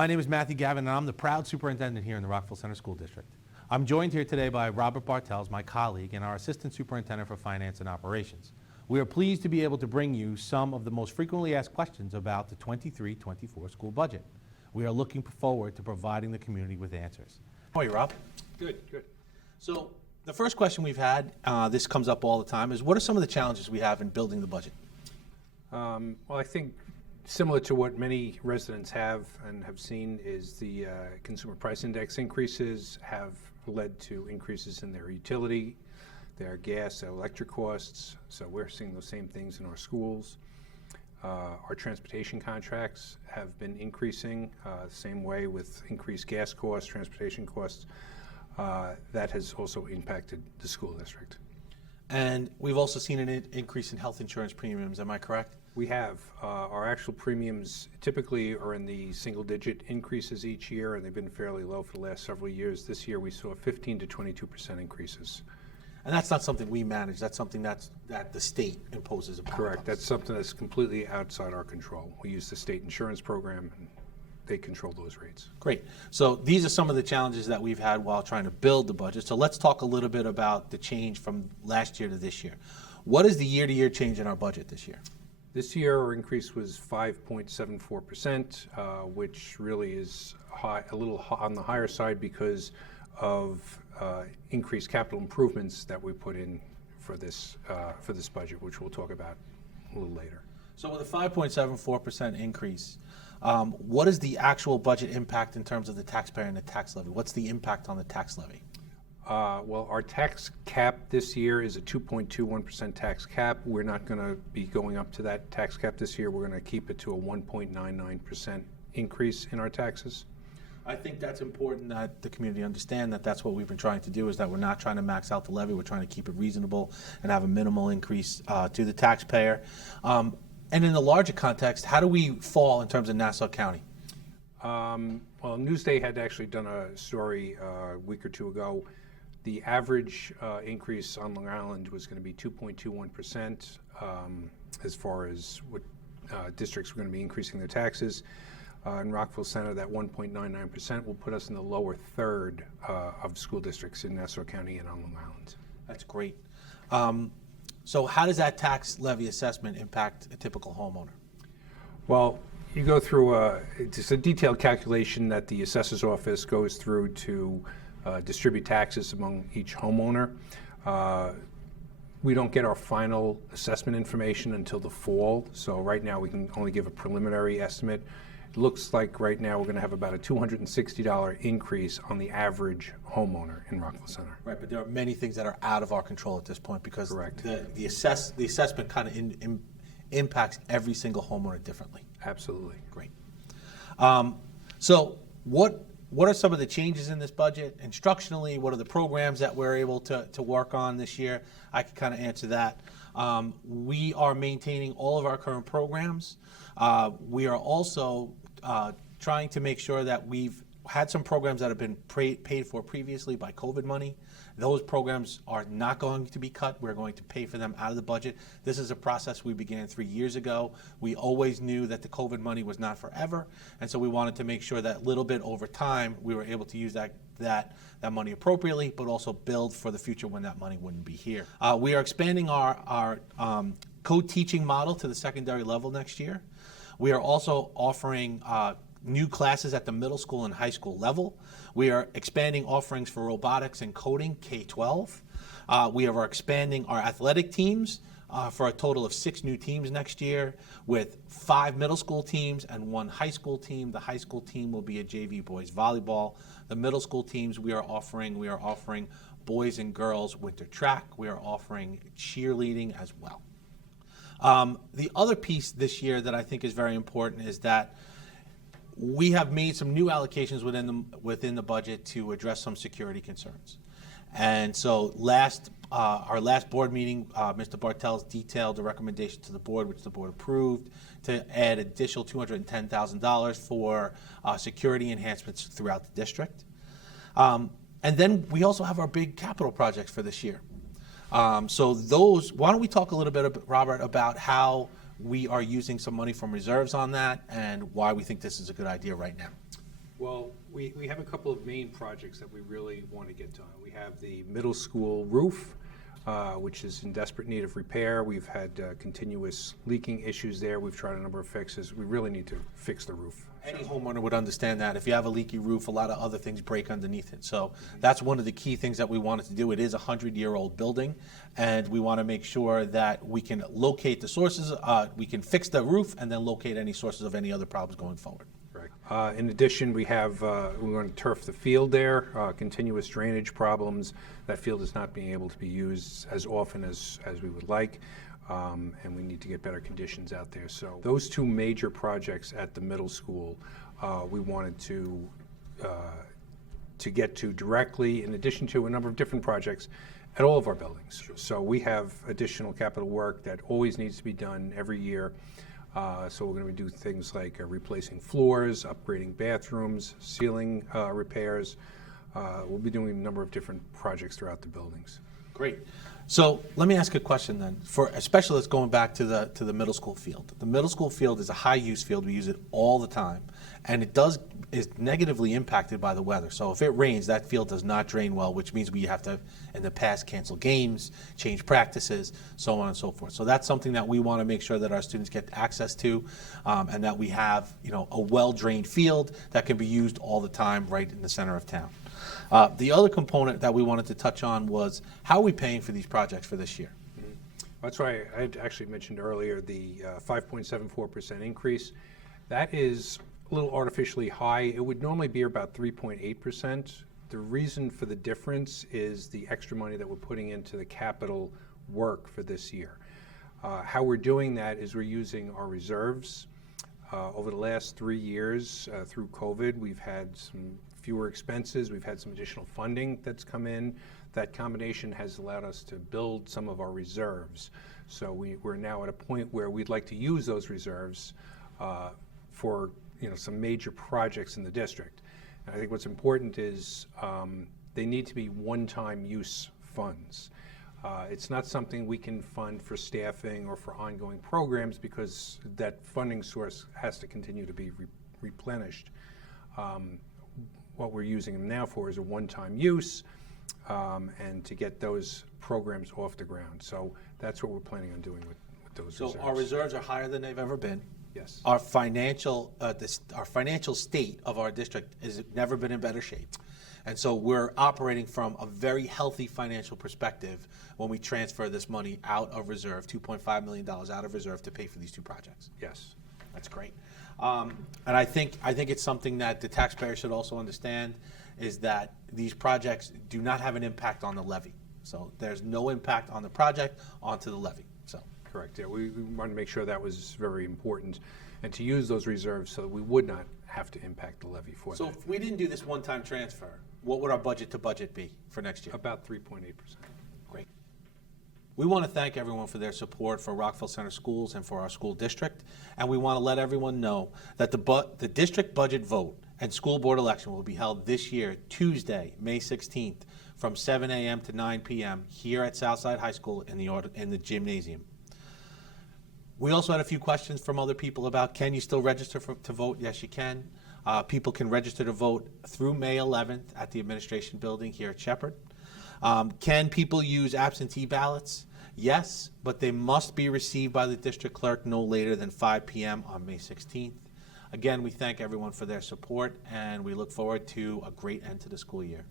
My name is Matthew Gavin, and I'm the proud superintendent here in the Rockville Center School District. I'm joined here today by Robert Bartels, my colleague, and our Assistant Superintendent for Finance and Operations. We are pleased to be able to bring you some of the most frequently asked questions about the 23-24 school budget. We are looking forward to providing the community with answers. How are you, Rob? Good, good. So the first question we've had, this comes up all the time, is what are some of the challenges we have in building the budget? Well, I think similar to what many residents have and have seen is the consumer price index increases have led to increases in their utility, their gas, their electric costs. So we're seeing those same things in our schools. Our transportation contracts have been increasing, same way with increased gas costs, transportation costs. That has also impacted the school district. And we've also seen an increase in health insurance premiums, am I correct? We have. Our actual premiums typically are in the single-digit increases each year, and they've been fairly low for the last several years. This year we saw 15 to 22% increases. And that's not something we manage, that's something that the state imposes upon us. Correct. That's something that's completely outside our control. We use the state insurance program, and they control those rates. Great. So these are some of the challenges that we've had while trying to build the budget. So let's talk a little bit about the change from last year to this year. What is the year-to-year change in our budget this year? This year our increase was 5.74%, which really is a little on the higher side because of increased capital improvements that we put in for this budget, which we'll talk about a little later. So with a 5.74% increase, what is the actual budget impact in terms of the taxpayer and the tax levy? What's the impact on the tax levy? Well, our tax cap this year is a 2.21% tax cap. We're not going to be going up to that tax cap this year. We're going to keep it to a 1.99% increase in our taxes. I think that's important that the community understand that that's what we've been trying to do, is that we're not trying to max out the levy. We're trying to keep it reasonable and have a minimal increase to the taxpayer. And in the larger context, how do we fall in terms of Nassau County? Well, Newsday had actually done a story a week or two ago. The average increase on Long Island was going to be 2.21% as far as what districts were going to be increasing their taxes. In Rockville Center, that 1.99% will put us in the lower third of school districts in Nassau County and on Long Island. That's great. So how does that tax levy assessment impact a typical homeowner? Well, you go through it's a detailed calculation that the assessor's office goes through to distribute taxes among each homeowner. We don't get our final assessment information until the fall, so right now we can only give a preliminary estimate. It looks like right now we're going to have about a $260 increase on the average homeowner in Rockville Center. Right, but there are many things that are out of our control at this point because Correct. the assessment kind of impacts every single homeowner differently. Absolutely. Great. So what are some of the changes in this budget? Instructionally, what are the programs that we're able to work on this year? I can kind of answer that. We are maintaining all of our current programs. We are also trying to make sure that we've had some programs that have been paid for previously by COVID money. Those programs are not going to be cut. We're going to pay for them out of the budget. This is a process we began 3 years ago. We always knew that the COVID money was not forever, and so we wanted to make sure that little bit over time we were able to use that money appropriately, but also build for the future when that money wouldn't be here. We are expanding our co-teaching model to the secondary level next year. We are also offering new classes at the middle school and high school level. We are expanding offerings for robotics and coding, K-12. We are expanding our athletic teams for a total of 6 new teams next year, with 5 middle school teams and 1 high school team. The high school team will be a JV boys volleyball. The middle school teams we are offering boys and girls winter track. We are offering cheerleading as well. The other piece this year that I think is very important is that we have made some new allocations within the budget to address some security concerns. And so our last board meeting, Mr. Bartels detailed a recommendation to the board, which the board approved, to add additional $210,000 for security enhancements throughout the district. And then we also have our big capital projects for this year. So why don't we talk a little bit, Robert, about how we are using some money from reserves on that and why we think this is a good idea right now. Well, we have a couple of main projects that we really want to get done. We have the middle school roof, which is in desperate need of repair. We've had continuous leaking issues there. We've tried a number of fixes. We really need to fix the roof. Any homeowner would understand that. If you have a leaky roof, a lot of other things break underneath it. So that's one of the key things that we wanted to do. It is a 100-year-old building, and we want to make sure that we can locate the sources, we can fix the roof, and then locate any sources of any other problems going forward. Right. In addition, we're going to turf the field there, continuous drainage problems. That field is not being able to be used as often as we would like. And we need to get better conditions out there. So those two major projects at the middle school, we wanted to get to directly, in addition to a number of different projects at all of our buildings. Sure. So we have additional capital work that always needs to be done every year. So we're going to do things like replacing floors, upgrading bathrooms, ceiling repairs. We'll be doing a number of different projects throughout the buildings. Great. So let me ask a question then. Especially let's going back to the middle school field. The middle school field is a high-use field. We use it all the time, and is negatively impacted by the weather. So if it rains, that field does not drain well, which means we have to, in the past, cancel games, change practices, so on and so forth. So that's something that we want to make sure that our students get access to, and that we have, a well-drained field that can be used all the time right in the center of town. The other component that we wanted to touch on was how are we paying for these projects for this year? Mm-hmm. That's why I had actually mentioned earlier the 5.74% increase. That is a little artificially high. It would normally be about 3.8%. The reason for the difference is the extra money that we're putting into the capital work for this year. How we're doing that is we're using our reserves. Over the last 3 years, through COVID, we've had some fewer expenses. We've had some additional funding that's come in. That combination has allowed us to build some of our reserves. So we're now at a point where we'd like to use those reserves for some major projects in the district. And I think what's important is they need to be one-time use funds. It's not something we can fund for staffing or for ongoing programs because that funding source has to continue to be replenished. What we're using them now for is a one-time use and to get those programs off the ground. So that's what we're planning on doing with those reserves. So our reserves are higher than they've ever been. Yes. Our financial state of our district has never been in better shape. And so we're operating from a very healthy financial perspective when we transfer this money out of reserve, $2.5 million out of reserve to pay for these two projects. Yes. That's great. And I think it's something that the taxpayer should also understand is that these projects do not have an impact on the levy. So there's no impact on the project onto the levy. So correct. Yeah, we wanted to make sure that was very important and to use those reserves so that we would not have to impact the levy for that. So if we didn't do this one-time transfer, what would our budget to budget be for next year? About 3.8%. Great. We want to thank everyone for their support for Rockville Center Schools and for our school district. And we want to let everyone know that the district budget vote and school board election will be held this year, Tuesday, May 16th, from 7 a.m. to 9 p.m. here at Southside High School in the gymnasium. We also had a few questions from other people about can you still register to vote? Yes, you can. People can register to vote through May 11th at the administration building here at Shepherd. Can people use absentee ballots? Yes, but they must be received by the district clerk no later than 5 p.m. on May 16th. Again, we thank everyone for their support, and we look forward to a great end to the school year.